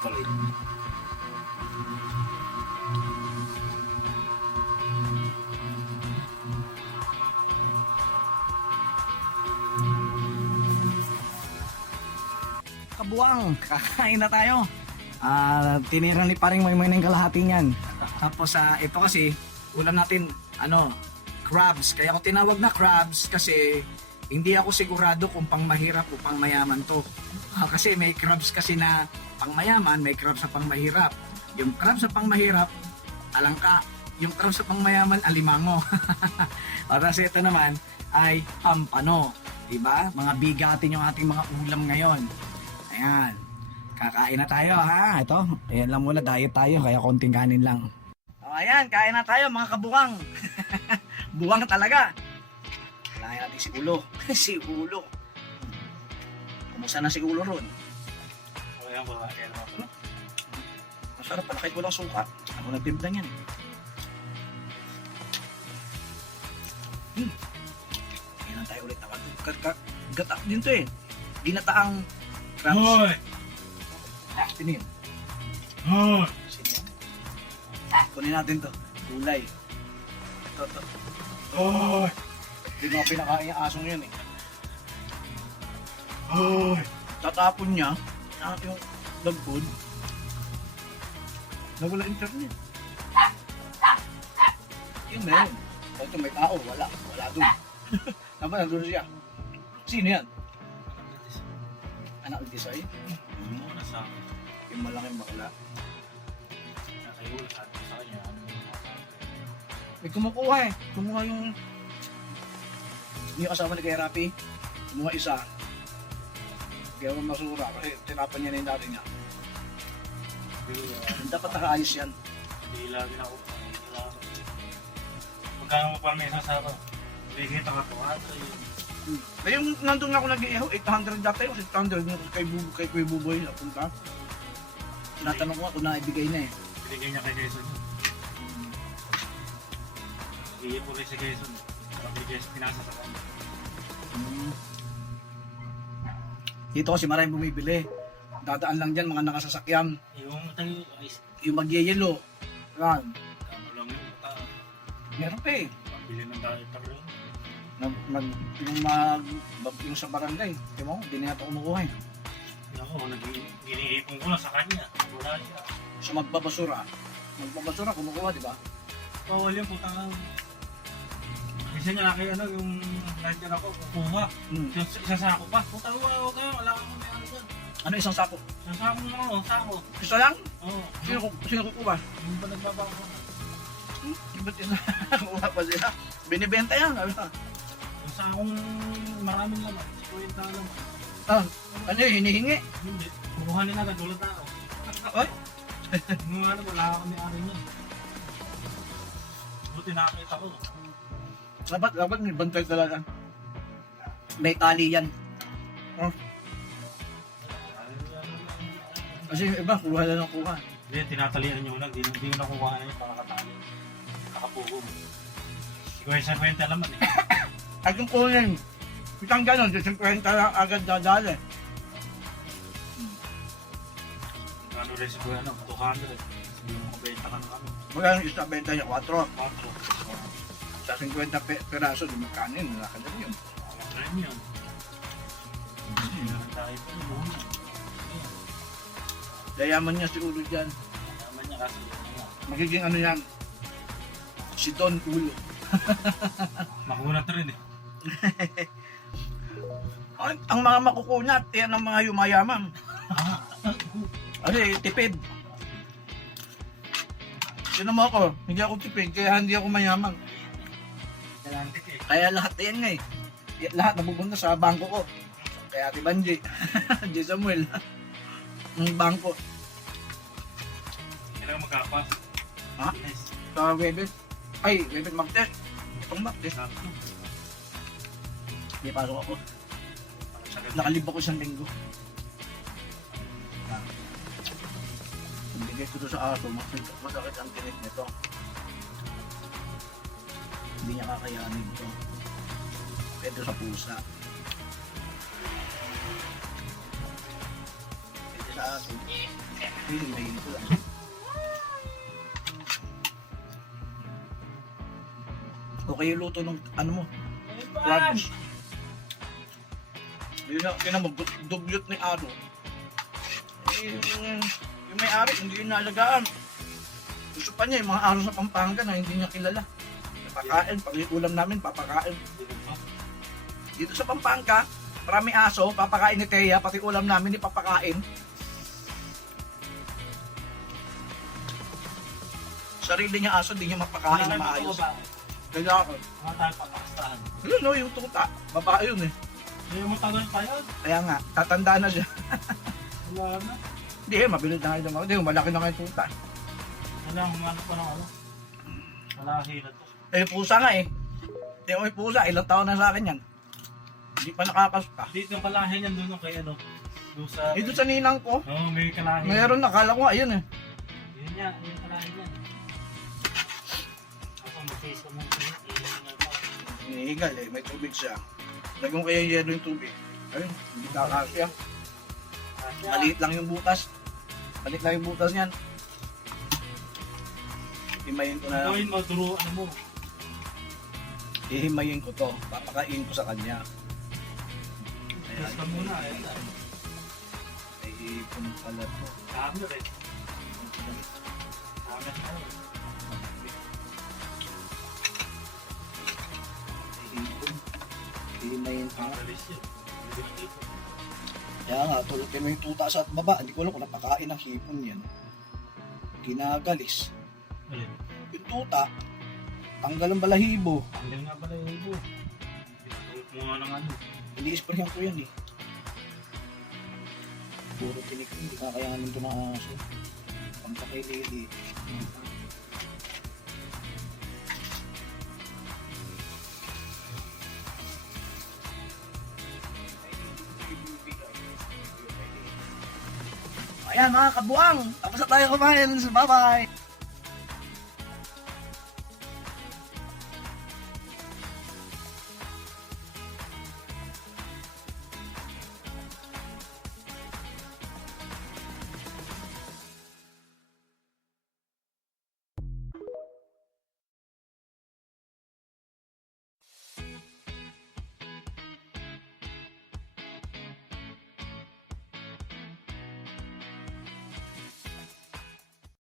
chocolate. Kabuang, kakain na tayo. Tinira ni paring may ng kalahati niyan. Tapos ito kasi ulam natin crabs. Kaya ako tinawag na crabs kasi hindi ako sigurado kung pang mahirap o pang mayaman to. Kasi may crabs kasi na pang mayaman, may crabs sa pang mahirap. Yung crabs sa pang mahirap, alangka. Yung crabs sa pang mayaman, alimango. Para sa ito naman ay pampano. Diba? Mga bigatin yung ating mga ulam ngayon. Ayan. Kakain na tayo ha. Ito, ayan lang muna, diet tayo kaya konting kanin lang. Ayan, kain na tayo mga kabuwang. Buwang talaga. Kailangan natin si Ulo. Si Ulo. Kumusta na si Ulo ron? Ayan po, ayan po. Masarap pala kahit walang suka. Ako nagtimpla niyan. Ayan na tayo ulit. Gatak din to eh. Ginataang crabs. Hoy! Sino yun? Hoy! Sino yun? Kunin natin to. Gulay. Ito. Hoy! Hindi mo pinakain yung asong yun eh. Hoy! Tatapon niya yung dog food. Nawala internet. Yung meron. Ito may tao. Wala dun. Naman nandun siya. Sino yan? Anak ng design? Muna sa akin. Yung malaking bakla. Nakayulat sa kanya. May kumukuha eh. Kumuha yung kasama ni Kuya Rapi. Kumuha isa. Kaya mo masura kasi tinapan niya na yung dati niya. Dapat nakaayos yan. Hindi lagi na ako. Magkano mo pa may isa sa ako? Hindi kita ka tuwa. Yung nandun ako nag-iihaw, 800 dati o 600 kay Kuya Buboy na punta. Tinatanong ko kung naibigay na eh. Binigay niya kay Jason. Iiyak ko rin si Jason. Kapag Jason pinasa sa kanya. Dito kasi maraming bumibili. Dadaan lang dyan mga nakasasakyan. Yung tayo, ay, Yung magyayelo. Yan. kamo lang yun. Meron pa eh. Pabili ng diaper yun. Yung sa barangay. Di mo, hindi na ito kumukuha eh. Ako, giniipon ko lang sa kanya. Wala siya. So magbabasura, kumukuha di ba? Bawal yung putang. Kasi niya laki yung nandiyan ako, kukuha. Isa sako pa. Putang huwag kayo, wala kang may ano dyan. Ano isang sako? Isang sako mo, sako. Isa lang? Oo. Sino kukuha? Yung ba nagbabako na? Ba't yun kukuha pa sila? Binibenta yan. Sabi na. Yung sakong maraming laman, 50 laman. Ano yun, hinihingi? Hindi. Kukuhanin agad, ulit na ako. Ay, Yung ano, wala kami ari niyan. Buti nakakita ko. dapat may bantay talaga. May tali yan. Kasi yung iba, kuha lang ng kuha. Hindi, tinatalian nyo lang. Hindi ko nakuha na yung pakakatali. Kakapugo mo. Ikaw yung 50 laman eh. At yung kunin, isang ganon, 50 lang agad dadali. Ano rin siguro ano, 200 eh. Hindi mo makabenta ka ng ano. Magkano yung isa benta niya, 4. 4. Sa 50 peraso, di magkano yun, nakakadal yun. Ano yun? Hindi na tayo pa yun. Yayaman niya si Ulo dyan. Naman niya kasi yun nga. Magiging ano yan, si Don Ulo. Makunat rin eh. Ang mga makukunat, yan ang mga yumayaman. Kasi tipid. Sino mo ako? Hindi ako tipid, kaya hindi ako mayaman. Galantik eh. Kaya lahat yan nga eh. Lahat napupunta sa bangko ko. Kaya Ate Banji, J. Samuel, ng bangko. Kailangan magkapas. Ha? Yes. Sa Webes. Ay, Webes mag-test. Itong mag-test. Hindi pasok ako. Nakalib ako isang linggo. Bigay ko doon sa aso, masakit ang tinik nito. Hindi niya kakayanin ito. Pwede sa pusa. Pwede sa aso. Hihimayin ko lang. Okay yung luto ng ano mo. Crabs. Yun na dugyot ni ano. Yung may-ari, hindi yun naalagaan. Gusto pa niya yung mga araw sa Pampanga na hindi niya kilala. Papakain, pag ulam namin, papakain. Dito sa Pampanga, marami aso, papakain ni Thea, pati ulam namin, ipapakain. Sarili niya aso, hindi niya mapakain na maayos. Kaya ako. Mga tayo papakastahan. Yun no, yung tuta. Babae yun eh. Hindi mo tagal pa yun. Kaya nga, tatanda na siya. Wala na. Hindi eh, mabilis na kayo. Hindi, malaki na kayo tuta. Alam, ano pa ng ano? Malahi na to. Eh, pusa nga eh. Hindi may pusa, ilang taon na sa akin yan. Hindi pa nakakaspa. Dito yung kalahi niyan doon kay ano. Doon sa... Dito sa ninang ko, Oo, may kalahi. meron nakala ko nga, ayun eh. Yun yan, yung kalahi niyan. Ako mag-face ko mong Hinihingal eh, may tubig siya. Lagyan ko kaya yelo yung tubig. Ayun, hindi kakasya. Maliit lang yung butas. Maliit lang yung butas niyan. Himayin ko na lang. Gawin mo, duro, ano mo. Hihimayin ko to. Papakain ko sa kanya. Test ka muna. Ayan na. Ay, ipon pala to. Dami rin. Dami na. Ipon. Hihimayin ko nga. Alis yun. Kaya nga, tulutin mo yung tuta sa baba. Hindi ko alam kung napakain ng hipon yan. Ginagalis. Ayun. Yung tuta, tanggal ang balahibo. Tanggal nga pala yung ibo. Pinatulog mo nga ng ano. Ini-sprayan ko yan eh. Puro tinik, hindi kakayanin ito ng aso. Pampakailili. Ayan mga kabuang, tapos na tayo kumain. Bye bye!